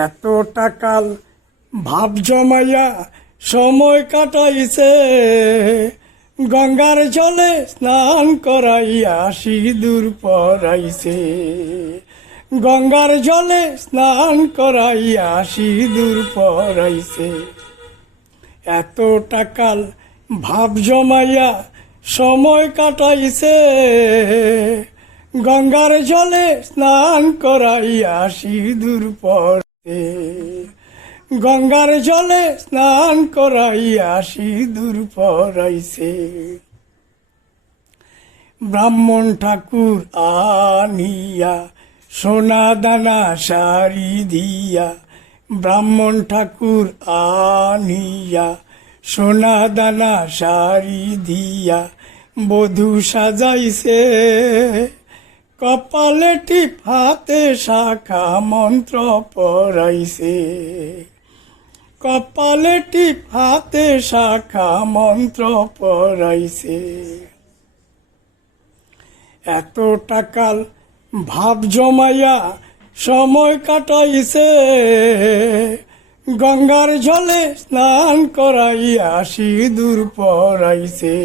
এতটা কাল ভাব জমাইয়া সময় কাটাইছে, গঙ্গার জলে স্নান করাইয়া সিঁদুর পরাইছে। গঙ্গার জলে স্নান করাইয়া সিঁদুর পরাইছে। এতটা কাল ভাব জমাইয়া সময় কাটাইছে, গঙ্গার জলে স্নান করাইয়া সিঁদুর পরাইছে। গঙ্গার জলে স্নান করাইয়া সিঁদুর পরাইছে। ব্রাহ্মণ ঠাকুর আনিয়া সোনা দানা শাড়ি দিয়া, ব্রাহ্মণ ঠাকুর আনিয়া সোনা দানা শাড়ি দিয়া বধূ সাজাইছে। কপালে টিপ হাতে শাখা মন্ত্র পরাইছে। কপালে টিপ হাতে শাখা মন্ত্র পরাইছে। এতটা কাল ভাব জমাইয়া সময় কাটাইছে, গঙ্গার জলে স্নান করাইয়া সিঁদুর পরাইছে।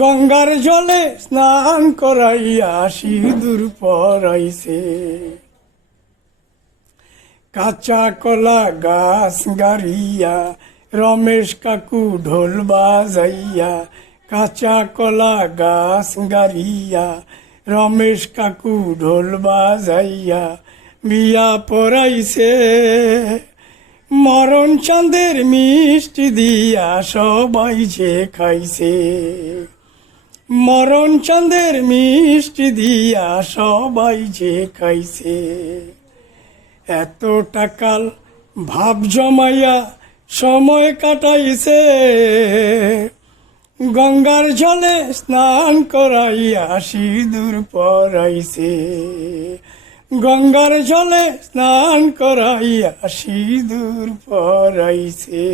গঙ্গার জলে স্নান করাইয়া সিঁদুর পরাইছে। কাঁচা কলা গাছ গাড়িয়া রমেশ কাকু ঢোল বাজাইয়া, কাঁচা কলা গাছ গাড়িয়া রমেশ কাকু ঢোল বাজাইয়া বিয়া পরাইছে। মরণ চাঁদের মিষ্টি দিয়া সবাই যে খাইছে। মরণ চাঁদের মিষ্টি দিয়া সবাই যে খাইছে। এতটা কাল ভাব জমাইয়া সময় কাটাইছে, গঙ্গার জলে স্নান করাইয়া সিঁদুর পরাইছে। গঙ্গার জলে স্নান করাইয়া সিঁদুর পরাইছে।